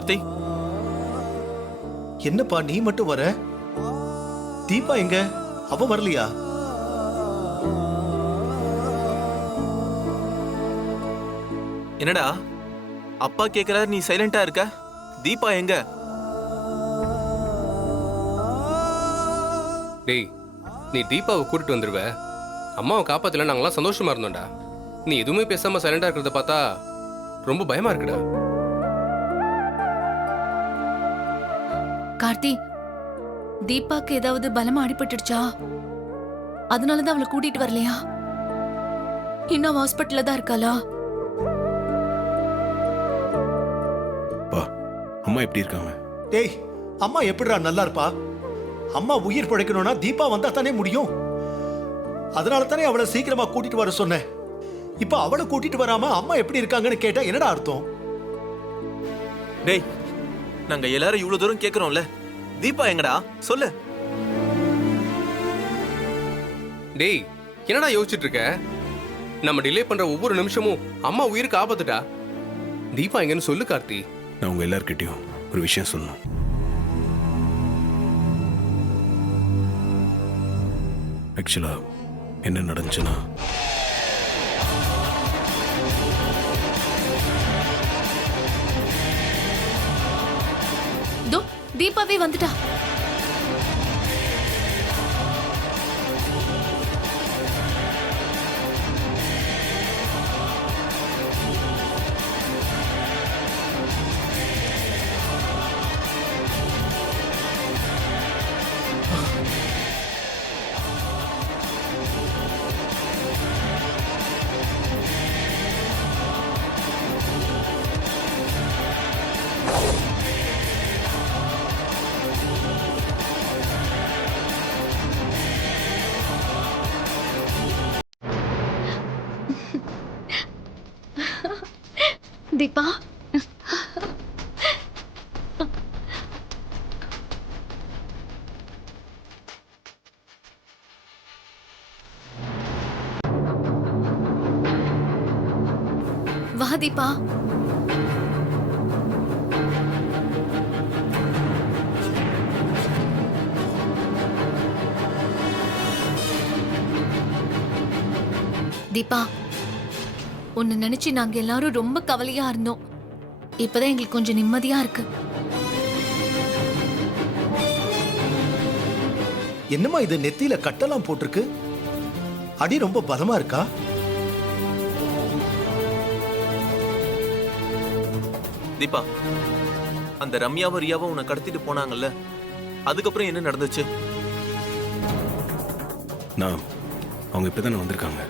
கார்த்தி, என்னப்பா நீ மட்டும் வர? தீபா எங்க? அவ வரலையா? என்னடா அப்பா கேக்குறாரு, நீ சைலண்டா இருக்க? தீபா எங்க? டேய், நீ தீபாவை கூட்டிட்டு வந்துருவ, அம்மாவை காப்பாத்தல நாங்களாம் சந்தோஷமா இருந்தோம்டா. நீ எதுவுமே பேசாம சைலண்டா இருக்கிறத பார்த்தா ரொம்ப பயமா இருக்குடா. கார்த்தி, தீபாக்கு ஏதாவது பலமா அடிபட்டுடுச்சா? அதனாலதான் அவளை கூட்டிட்டு வரலையா? இன்னும் ஹாஸ்பிட்டல்ல தான் இருக்காளா? அம்மா எப்படி இருக்காங்க? டேய், அம்மா எப்படிடா நல்லா இருப்பா? அம்மா உயிர் பிழைக்கணும்னா தீபா வந்தா தானே முடியும். அதனால தானே அவளை சீக்கிரமா கூட்டிட்டு வர சொன்னேன். இப்ப அவளை கூட்டிட்டு வராம அம்மா எப்படி இருக்காங்கன்னு கேட்டா என்னடா அர்த்தம்? டேய், நாங்க எல்லாரும் இவ்வளவு தூரம் கேக்குறோம்ல, தீபா எங்கடா சொல்லு. டேய், என்னடா யோசிச்சுட்டு இருக்க? நம்ம டிலே பண்ற ஒவ்வொரு நிமிஷமும் அம்மா உயிருக்கு ஆபத்துடா. தீபா எங்கன்னு சொல்லு கார்த்தி. நான் உங்க எல்லார்கிட்டயும் ஒரு விஷயம் சொல்லணும். ஆக்சுவலா என்ன நடந்துச்சுன்னா, தோ தீபாவே வந்துட்டா. தீபா, வா தீபா. தீபா, உன்னை நினைச்சு நாங்க எல்லாரும் ரொம்ப கவலையா இருந்தோம். இப்பதான் எங்களுக்கு கொஞ்சம் நிம்மதியா இருக்கு. என்னம்மா இது, நெத்தியில கட்டெல்லாம் போட்டிருக்கு? அடி ரொம்ப பலமா இருக்கா? தீபா, அந்த ரம்யாவும் ரியாவும் உன்னை கடத்திட்டு போனாங்கல்ல, அதுக்கப்புறம் என்ன நடந்துச்சு? நான் அவங்க இப்பதானே வந்திருக்காங்க.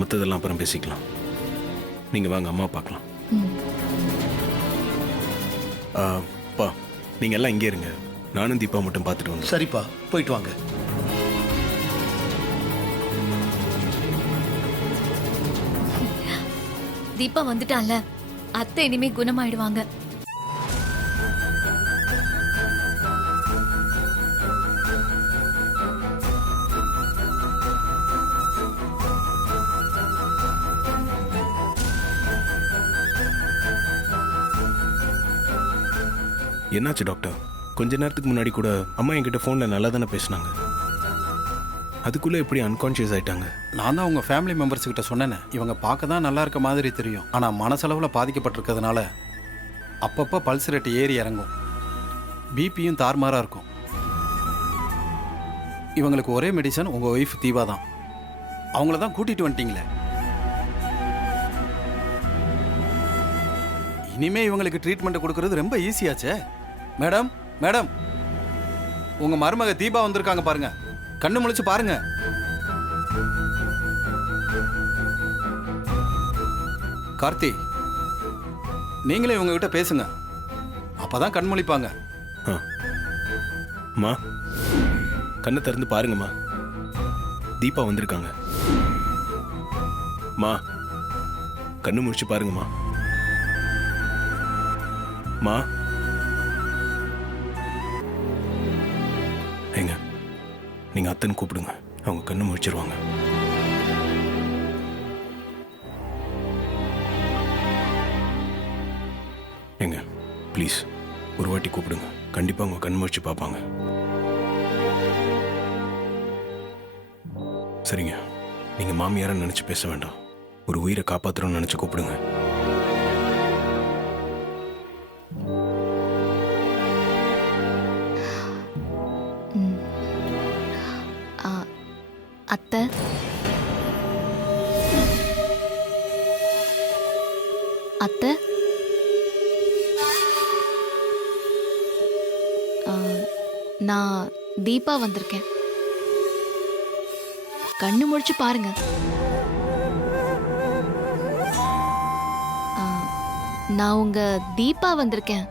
மற்றதெல்லாம் அப்புறம் பேசிக்கலாம். நீங்க வாங்க, அம்மா பார்க்கலாம். பா, நீங்க எல்லாம் இங்கே இருங்க. நானும் தீபா மட்டும் பார்த்துட்டு வந்து. சரிப்பா, போயிட்டு வாங்க. தீபா வந்துட்டான்ல, அத்தை இனிமே குணமாயிடுவாங்க. என்னாச்சு டாக்டர்? கொஞ்ச நேரத்துக்கு முன்னாடி கூட அம்மா என்கிட்ட ஃபோனில் நல்லா தானே பேசினாங்க. அதுக்குள்ளே எப்படி அன்கான்ஷியஸ் ஆயிட்டாங்க? நான் தான் உங்கள் ஃபேமிலி மெம்பர்ஸ் கிட்ட சொன்னேனே, இவங்க பார்க்க தான் நல்லா இருக்க மாதிரி தெரியும், ஆனால் மனசளவில் பாதிக்கப்பட்டிருக்கிறதுனால அப்பப்போ பல்ஸ் ரேட் ஏறி இறங்கும், பிபியும் தார்மாராக இருக்கும். இவங்களுக்கு ஒரே மெடிசன் உங்கள் ஒய்ஃப் தீபா தான். அவங்கள தான் கூட்டிகிட்டு வந்துட்டீங்களே, இனிமே இவங்களுக்கு ட்ரீட்மெண்ட் கொடுக்கறது ரொம்ப ஈஸியாச்சே. மேடம், மேடம், உங்க மருமக தீபா வந்திருக்காங்க பாருங்க, கண்ணு முழிச்சு பாருங்க. கார்த்தி, நீங்களே இவங்க கிட்ட பேசுங்க, அப்பதான் கண் முழிப்பாங்க. அம்மா, கண்ணை திறந்து பாருங்கம்மா, தீபா வந்திருக்காங்க. மா, கண்ணு முடிச்சு பாருங்கம்மா. மா, ஏங்க, நீங்க அத்தனை கூப்பிடுங்க, அவங்க கண்ணு முடிச்சிருவாங்க. ஏங்க, ப்ளீஸ் ஒரு வாட்டி கூப்பிடுங்க, கண்டிப்பாக அவங்க கண் முழிச்சு பார்ப்பாங்க. சரிங்க, நீங்கள் மாமியாரை நினச்சி பேச வேண்டாம், ஒரு உயிரை காப்பாற்றுறோன்னு நினச்சி கூப்பிடுங்க. அத்தை, அத்தை, நான் தீபா வந்திருக்கேன். கண்ணு முழிச்சு பாருங்க. நான் உங்க தீபா வந்திருக்கேன்,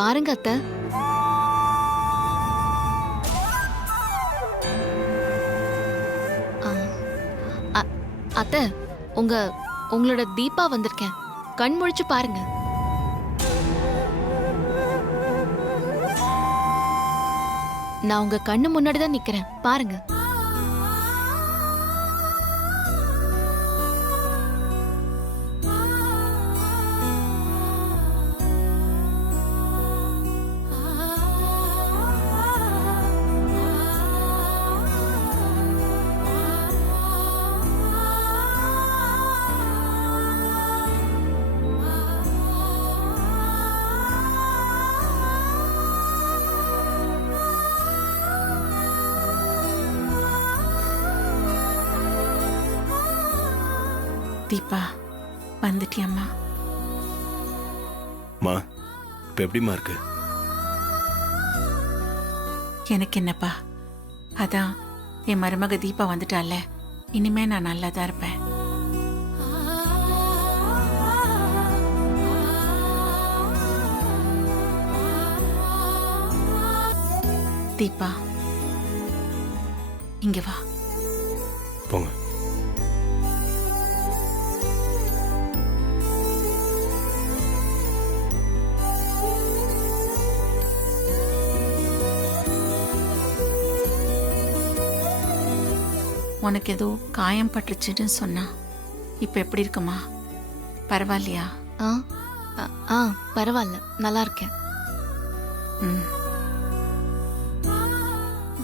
பாருங்க அத்தை. அத்தை, உங்களோட தீபா வந்திருக்கேன், கண் முழிச்சு பாருங்க. நான் உங்க கண்ணு முன்னாடி தான் நிக்கிறேன், பாருங்க. தீபா, வந்துட்டியம்மா? மா, இப்போ எப்படிம்மா இருக்கு? எனக்கு என்னப்பா, அதான் என் மருமக தீபா வந்துட்டால, இனிமே நான் நல்லா தான் இருப்பேன். தீபா, இங்க வா. போங்க. உனக்கு ஏதோ காயம் பட்டுச்சுன்னு சொன்னா, இப்ப எப்படி இருக்குமா? பரவாயில்லையா? பரவாயில்ல, நல்லா இருக்கேன். ம்.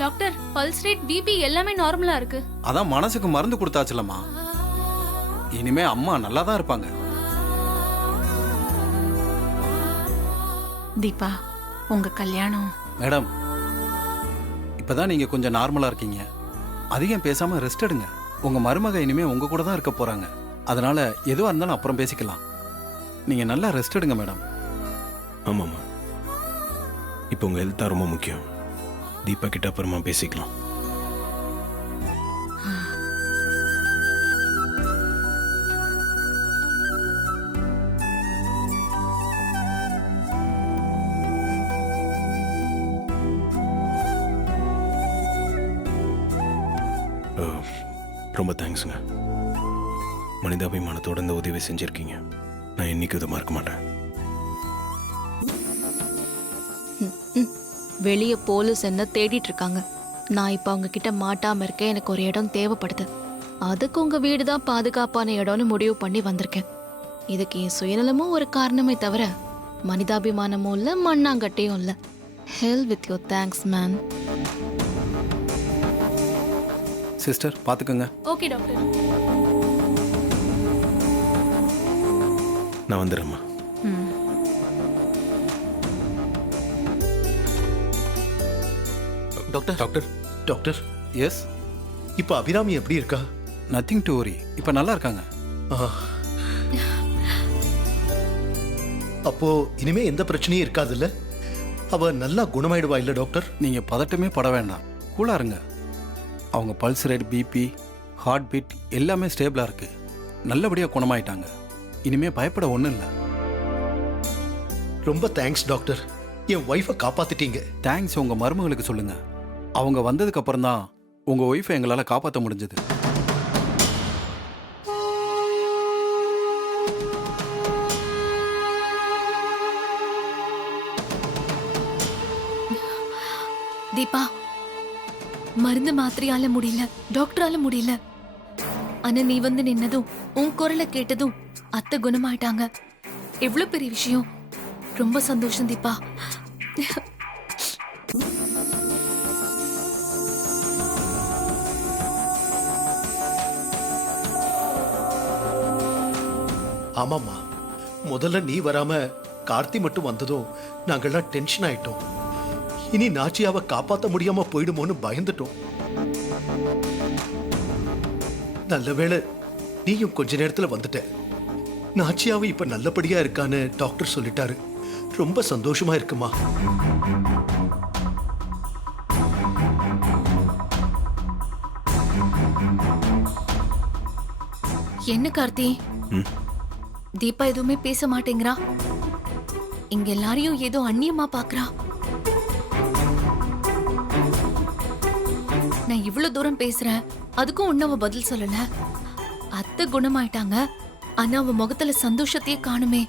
டாக்டர், பல்ஸ் ரேட், பிபி எல்லாமே நார்மலா இருக்கு. அதான் மனசுக்கு மருந்து கொடுத்தாச்சுலம்மா, இனிமே அம்மா நல்லா தான் இருப்பாங்க. தீபா, உங்க கல்யாணம். மேடம், இப்பதான் நீங்க கொஞ்சம் நார்மலா இருக்கீங்க, அதிகம் பேசாம ரெஸ்ட் எடுங்க. உங்க மருமக இனிமே உங்க கூட தான் இருக்க போறாங்க, அதனால எதுவா இருந்தாலும் அப்புறம் பேசிக்கலாம். நீங்க நல்லா ரெஸ்ட் எடுங்க மேடம். ஆமாம்மா, இப்போ உங்கள் ஹெல்த் தான் ரொம்ப முக்கியம். தீபா கிட்ட அப்புறமா பேசிக்கலாம். ரொம்ப தேங்க்ஸுங்க. மனிதாபிமானத்தோட இந்த உதவி செஞ்சுருக்கீங்க, நான் இன்னைக்கு இதை மறக்க மாட்டேன். வெளியே போலீஸ் என்ன தேடிட்டு இருக்காங்க. நான் இப்ப அவங்க கிட்ட மாட்டாம இருக்கேன். எனக்கு ஒரு இடம் தேவைப்படுது. அதுக்கு உங்க வீடு தான் பாதுகாப்பான இடம்னு முடிவு பண்ணி வந்திருக்கேன். இதுக்கு என் சுயநலமும் ஒரு காரணமே தவிர மனிதாபிமானமும் இல்ல, மண்ணாங்கட்டையும் இல்ல. Hell with your thanks man. Sister பாத்துக்கோங்க. Okay doctor. நான் வந்துடுறேம்மா. ம். டாக்டர், டாக்டர், டாக்டர், எஸ், இப்போ அபிராமி எப்படி இருக்கா? நத்திங் டு வரி, இப்ப நல்லா இருக்காங்க. ஆ. அப்போ இனிமே எந்த பிரச்சனையும் இருக்காதுல்ல? அவ நல்லா குணமாயிடுவா இல்ல டாக்டர்? நீங்க பதட்டமே பட வேண்டாம், கூலா இருங்க. அவங்க pulse rate, BP, heart beat எல்லாமே ஸ்டேபிளா இருக்கு, நல்லபடியா குணமாயிட்டாங்க. இனிமே பயப்பட ஒண்ணும் இல்லை. ரொம்ப தேங்க்ஸ் டாக்டர், என் ஒய்ஃபை காப்பாத்திட்டீங்க. தேங்க்ஸ் உங்க மருமகளுக்கு சொல்லுங்க. அவங்க வந்ததுக்கு அப்புறம் தான் உங்க ஒய்ஃபை எங்களால காப்பாற்ற முடிஞ்சது. தீபா, மருந்து மாத்திரையால முடியல, டாக்டரால முடியல. ஆனா நீ வந்து நின்னதும் உன் குரலை கேட்டதும் அத்தை குணமாயிட்டாங்க. எவ்வளவு பெரிய விஷயம். ரொம்ப சந்தோஷம் தீபா. ஆமாம்மா, முதல்ல நீ வராம கார்த்தி மட்டும் வந்ததும் நாங்கெல்லாம் டென்ஷன் ஆயிட்டோம். இனி நாச்சியாவை காப்பாத்த முடியாம போயிடுமோன்னு பயந்துட்டோம். நல்ல வேளை நீயும் கொஞ்ச நேரத்துல வந்துட்ட. நாச்சியாவை இப்ப நல்லபடியா இருக்கான்னு டாக்டர் சொல்லிட்டாரு. ரொம்ப சந்தோஷமா இருக்குமா. என்ன கார்த்தி, ம். தீபா எதுவுமே பேச மாட்டேங்கிறா. இங்க எல்லாரையும் ஏதோ அந்நியமா பாக்குறா. நான் இவ்வளவு தூரம் பேசுறேன், அதுக்கும் ஒன்னும் அவ பதில் சொல்லல. அத்தை குணமாயிட்டாங்க, ஆனா அவ முகத்துல சந்தோஷத்தையே காணுமே.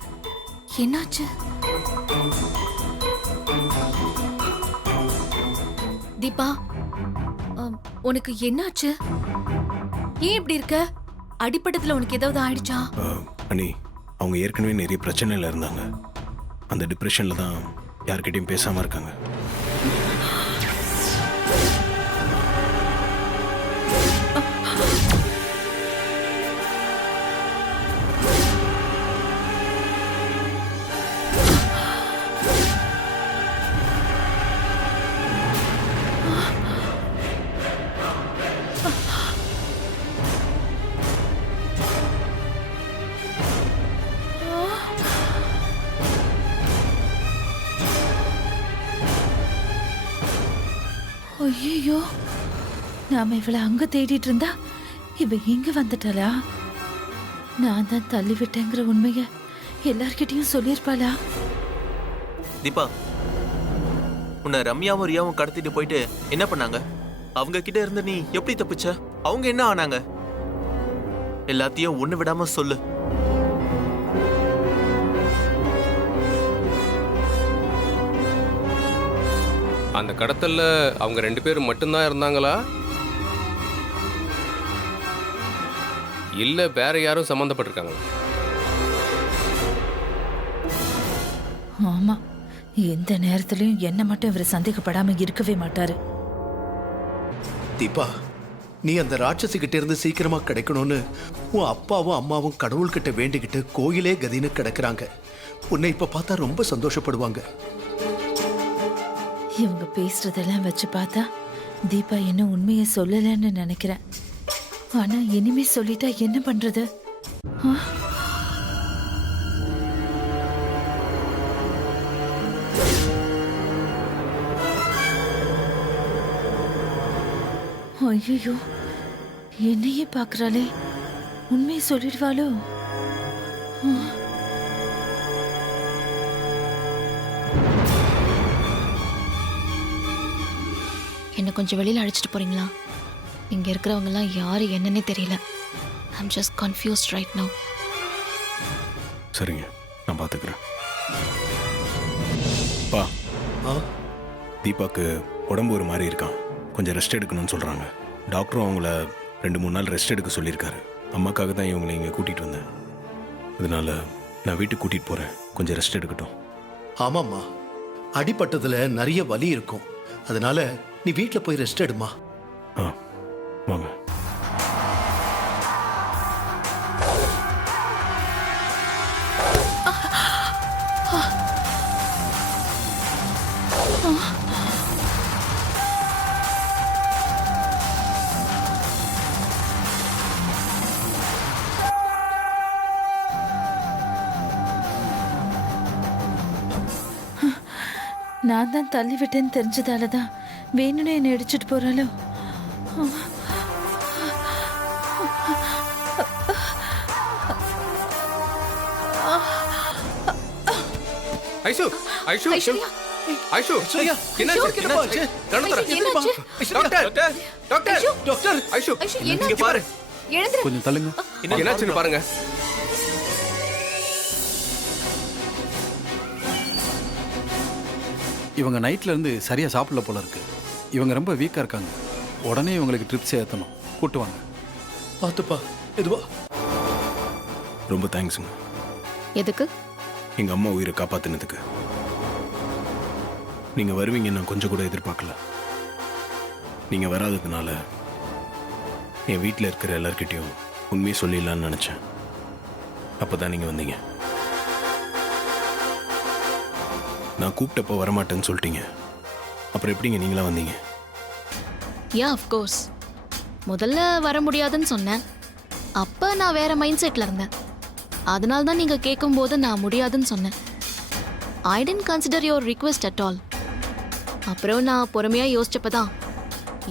என்னாச்சு? தீபா, உனக்கு என்னாச்சு? ஏன் இப்படி இருக்க? அடிப்பட்டத்துல உனக்கு ஏதாவது ஆயிடுச்சா? அண்ணி, அவங்க ஏற்கனவே நிறைய பிரச்சனையில் இருந்தாங்க. அந்த டிப்ரெஷனில் தான் யார்கிட்டயும் பேசாமல் இருக்காங்க. ஐயோ, நாம இவளை அங்க தேடிட்டு இருந்தா இவ இங்க வந்துட்டாளா? நான் தான் தள்ளி விட்டேங்கிற உண்மைய எல்லார்கிட்டயும் சொல்லியிருப்பாளா? தீபா, உன்னை ரம்யாவும் ரியாவும் கடத்திட்டு போயிட்டு என்ன பண்ணாங்க? அவங்க கிட்ட இருந்து நீ எப்படி தப்பிச்ச? அவங்க என்ன ஆனாங்க? எல்லாத்தையும் ஒண்ணு விடாம சொல்லு. அந்த கடத்தல்ல அவங்க 2 பேரும் மட்டும்தான் இருந்தாங்களா, இல்ல வேற யாரும் சம்பந்தப்பட்டிருக்காங்களா? ஆமா, எந்த நேரத்திலயும் என்ன மட்டும் இவர் சந்தேகப்படாம இருக்கவே மாட்டாரு. தீபா, நீ அந்த ராட்சசி கிட்ட இருந்து சீக்கிரமா கிடைக்கணும்னு உன் அப்பாவும் அம்மாவும் கடவுள்கிட்ட வேண்டிக்கிட்டு கோயிலே கதின்னு கிடக்குறாங்க. உன்னை இப்ப பார்த்தா ரொம்ப சந்தோஷப்படுவாங்க. இவங்க பேசுறதெல்லாம் வச்சு பார்த்தா தீபா இன்னும் உண்மையை சொல்லலன்னு நினைக்கிறேன். ஆனா இனிமே சொல்லிட்டா என்ன பண்றது? ஐயோ, என்னையே பாக்குறாளே, உண்மையை சொல்லிடுவாளோ? என்ன கொஞ்சம் வெளியில அழைச்சிட்டு போறீங்களா? இங்க இருக்கிறவங்க எல்லாம் யாரு என்னன்னே தெரியல. I'm just confused right now. சரிங்க, நான் பார்த்துக்கிறேன். பா, ஆ? தீபாக்கு உடம்பு ஒரு மாதிரி இருக்கான். கொஞ்சம் ரெஸ்ட் எடுக்கணும்னு சொல்கிறாங்க. டாக்டரும் அவங்கள 2-3 நாள் ரெஸ்ட் எடுக்க சொல்லியிருக்காரு. அம்மாக்காக தான் இவங்களை இங்கே கூட்டிகிட்டு வந்தேன். அதனால நான் வீட்டுக்கு கூட்டிகிட்டு போகிறேன். கொஞ்சம் ரெஸ்ட் எடுக்கட்டும். ஆமாம்மா, அடிபட்டதுல நிறைய வலி இருக்கும். அதனால நீ வீட்டுல போய் ரெஸ்ட் எடுமா. ஆ, வாங்க. நான் தான் தள்ளி விட்டேன்னு தெரிஞ்சதால தான் வேணும்னு என்னை அடிச்சுட்டு போறாளோ? ஐஷு, ஐஷு, ஐஸ்வர்யா, ஐஷு, ஐஸ்வர்யா, என்னாச்சு? என்னப்பா ஆச்சு? கண்ணு திற. என்னாச்சு? Doctor, doctor, doctor, Aishu, Aishu, இங்க என்னாச்சு? பாரு. எழுந்துரு. கொஞ்சம் தள்ளுங்க. என்னாச்சுன்னு பாருங்க. இவங்க நைட்ல இருந்து சரியா சாப்பிடல போல இருக்கு. இவங்க ரொம்ப வீக்கா இருக்காங்க. உடனே இவங்களுக்கு ட்ரிப்ஸ் ஏற்றணும். கூட்டு வாங்க. பார்த்துப்பா, இதுவா. ரொம்ப தேங்க்ஸுங்க. எதுக்கு? எங்கள் அம்மா உயிரை காப்பாற்றினதுக்கு. நீங்கள் வருவீங்கன்னு நான் கொஞ்சம் கூட எதிர்பார்க்கல. நீங்கள் வராததுனால என் வீட்டில் இருக்கிற எல்லார்கிட்டையும் உண்மையை சொல்லிடலான்னு நினச்சேன். அப்போ தான் நீங்கள் வந்தீங்க. நான் கூப்பிட்டப்போ வரமாட்டேன்னு சொல்லிட்டீங்க. அப்புறம் எப்படிங்க நீங்களா வந்தீங்க? Yeah of course. முதல்ல வர முடியாதுன்னு சொன்னேன். அப்போ நான் வேற மைண்ட் செட்டில் இருந்தேன். அதனால தான் நீங்கள் கேட்கும்போது நான் முடியாதுன்னு சொன்னேன். I didn't consider your request at all. அப்புறம் நான் பொறுமையாக யோசிச்சப்ப தான்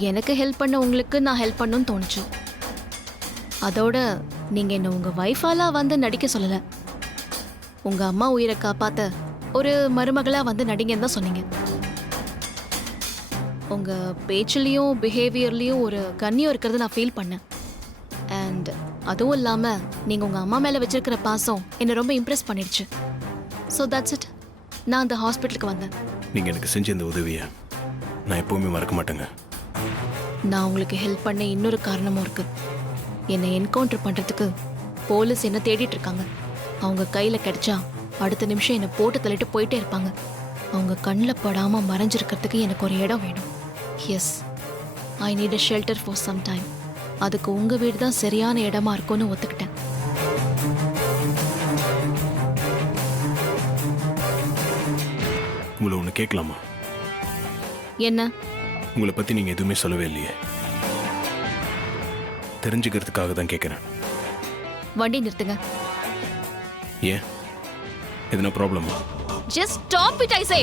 எனக்கு ஹெல்ப் பண்ண உங்களுக்கு நான் ஹெல்ப் பண்ணணும்னு தோணுச்சு. அதோட நீங்கள் என்ன உங்கள் ஒய்ஃபாலாக வந்து நடிக்க சொல்லலை. உங்கள் அம்மா உயிரை காப்பாற்ற ஒரு மருமகளாக வந்து நடிங்கன்னு தான் சொன்னீங்க. உங்கள் பேச்சுலேயும் பிஹேவியர்லேயும் ஒரு கண்ணியம் இருக்கிறது நான் ஃபீல் பண்ணேன். அண்ட் அதுவும் இல்லாமல் நீங்கள் உங்கள் அம்மா மேலே வச்சிருக்கிற பாசம் என்னை ரொம்ப இம்ப்ரெஸ் பண்ணிடுச்சு. So that's it. நான் அந்த ஹாஸ்பிட்டலுக்கு வந்தேன். நீங்கள் எனக்கு செஞ்ச இந்த உதவியை நான் எப்போவுமே மறக்க மாட்டேங்க. நான் உங்களுக்கு ஹெல்ப் பண்ண இன்னொரு காரணமும் இருக்கு. என்னை என்கவுண்டர் பண்ணுறதுக்கு போலீஸ் என்ன தேடிட்டு இருக்காங்க. அவங்க கையில் கிடைச்சா அடுத்த நிமிஷம் என்னை போட்டு தள்ளிட்டு போயிட்டே இருப்பாங்க. அவங்க கண்ணில் படாமல் மறைஞ்சிருக்கிறதுக்கு எனக்கு ஒரு இடம் வேணும். Yes, I need a shelter for some time. அதுக்கு உங்கள் வீடு தான் சரியான இடமா இருக்கும்னு ஒத்துக்கிட்டேன். உங்களை ஒன்று கேட்கலாமா? என்ன? உங்களை பற்றி நீங்கள் எதுவுமே சொல்லவே இல்லையே. தெரிஞ்சுக்கிறதுக்காக தான் கேட்குறேன். வண்டி நிறுத்துங்க. ஏன், எதுனா ப்ராப்ளமா? ஜஸ்ட் ஸ்டாப் இட் ஐ சே.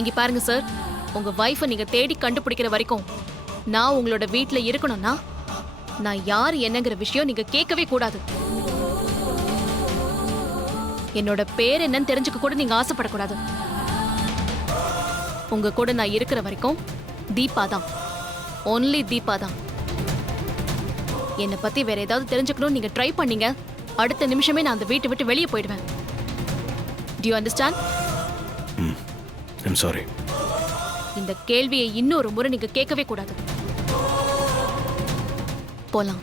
இங்க பாருங்க சார், உங்க வைஃபை நீங்க தேடி கண்டுபிடிக்கிற வரைக்கும் நான் உங்களோட வீட்ல இருக்கணும்னா நான் யார் என்னங்கிற விஷயம் நீங்க கேட்கவே கூடாது. என்னோட பேர் என்னன்னு தெரிஞ்சுக்க கூட நீங்க ஆசைப்படக்கூடாது. உங்க கூட நான் இருக்கிற வரைக்கும் தீபா தான், ஒன்லி தீபா தான். என்னை பத்தி வேற ஏதாவது தெரிஞ்சுக்கணும்னு நீங்க ட்ரை பண்ணீங்க, அடுத்த நிமிஷமே நான் அந்த வீட்டை விட்டு வெளியே போயிடுவேன். To you understand? I'm sorry. இந்த கேள்வியை இன்னொரு முறை நீங்க கேட்கவே கூடாது. போலாம்.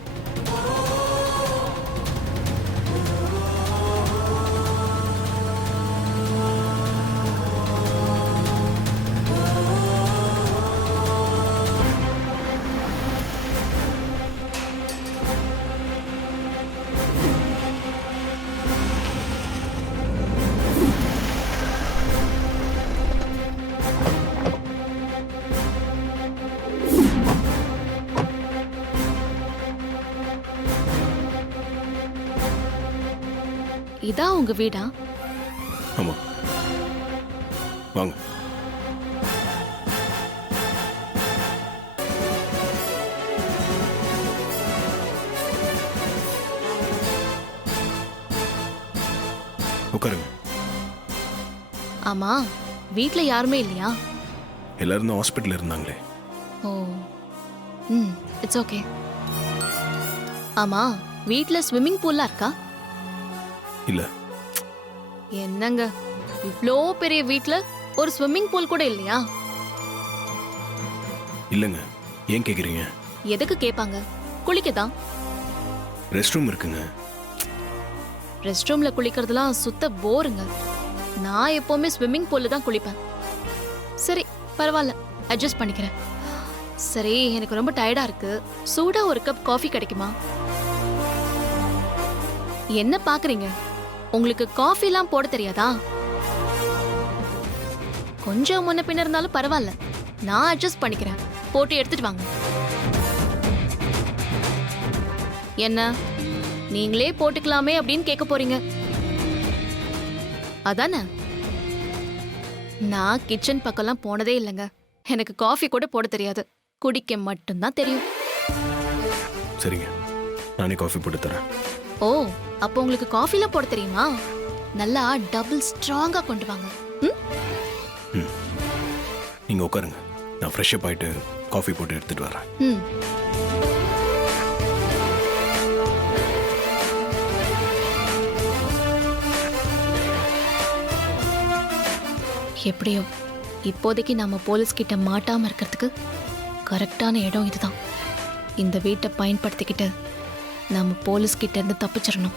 இதான் உங்க வீடா? ஆமாம், வாங்க. உட்காருங்க. ஆமா, வீட்ல யாருமே இல்லையா? எல்லாரும் தான் ஹாஸ்பிட்டல் இருந்தாங்களே. ஓ, இட்ஸ் ஓகே. ஆமா, வீட்ல ஸ்விம்மிங் பூல்லாம் இருக்கா? இல்லை. என்னங்க, இவ்ளோ பெரிய வீட்ல ஒரு ஸ்விம்மிங் பூல் கூட இல்லையா? இல்லைங்க. ஏன் கேட்குறீங்க? எதுக்கு கேட்பாங்க? குளிக்கதான். ரெஸ்ட் ரூம் இருக்குங்க. ரெஸ்ட் ரூம்ல குளிக்கிறதுலாம் சுத்த போருங்க. நான் எப்பவுமே ஸ்விம்மிங் பூல்ல தான் குளிப்பேன். சரி, பரவாயில்ல, அட்ஜஸ்ட் பண்ணிக்கிறேன். சரி, எனக்கு ரொம்ப டயர்டா இருக்கு. சூடா ஒரு கப் காஃபி கிடைக்குமா? என்ன பாக்குறீங்க? உங்களுக்கு காஃபிலாம் போட தெரியாதா? கொஞ்சம் முன்ன பின்ன இருந்தாலும் பரவாயில்ல, நான் அட்ஜஸ்ட் பண்ணிக்கிறேன். போட்டு எடுத்துட்டு வாங்க. என்ன, நீங்களே போட்டுக்கலாமே அப்படின்னு கேட்க போறீங்க அதானே? நான் கிச்சன் பக்கம்லாம் போனதே இல்லைங்க. எனக்கு காஃபி கூட போட தெரியாது, குடிக்க மட்டும்தான் தெரியும். சரிங்க, நானே காஃபி போட்டு தரேன். ஓ, அப்போ உங்களுக்கு காஃபிலாம் போட தெரியுமா? நல்லா டபுள் ஸ்ட்ராங்கா கொண்டு வாங்க. நீங்கள் உட்காருங்க, நான் ஃப்ரெஷ்ஷப் ஆகிட்டு காஃபி போட்டு எடுத்துகிட்டு வரேன். எப்படியோ இப்போதைக்கு நம்ம போலீஸ் கிட்ட மாட்டாம இருக்கிறதுக்கு கரெக்டான இடம் இதுதான். இந்த வீட்டை பயன்படுத்திக்கிட்டு நம்ம போலீஸ் கிட்ட இருந்து தப்பிச்சிடணும்.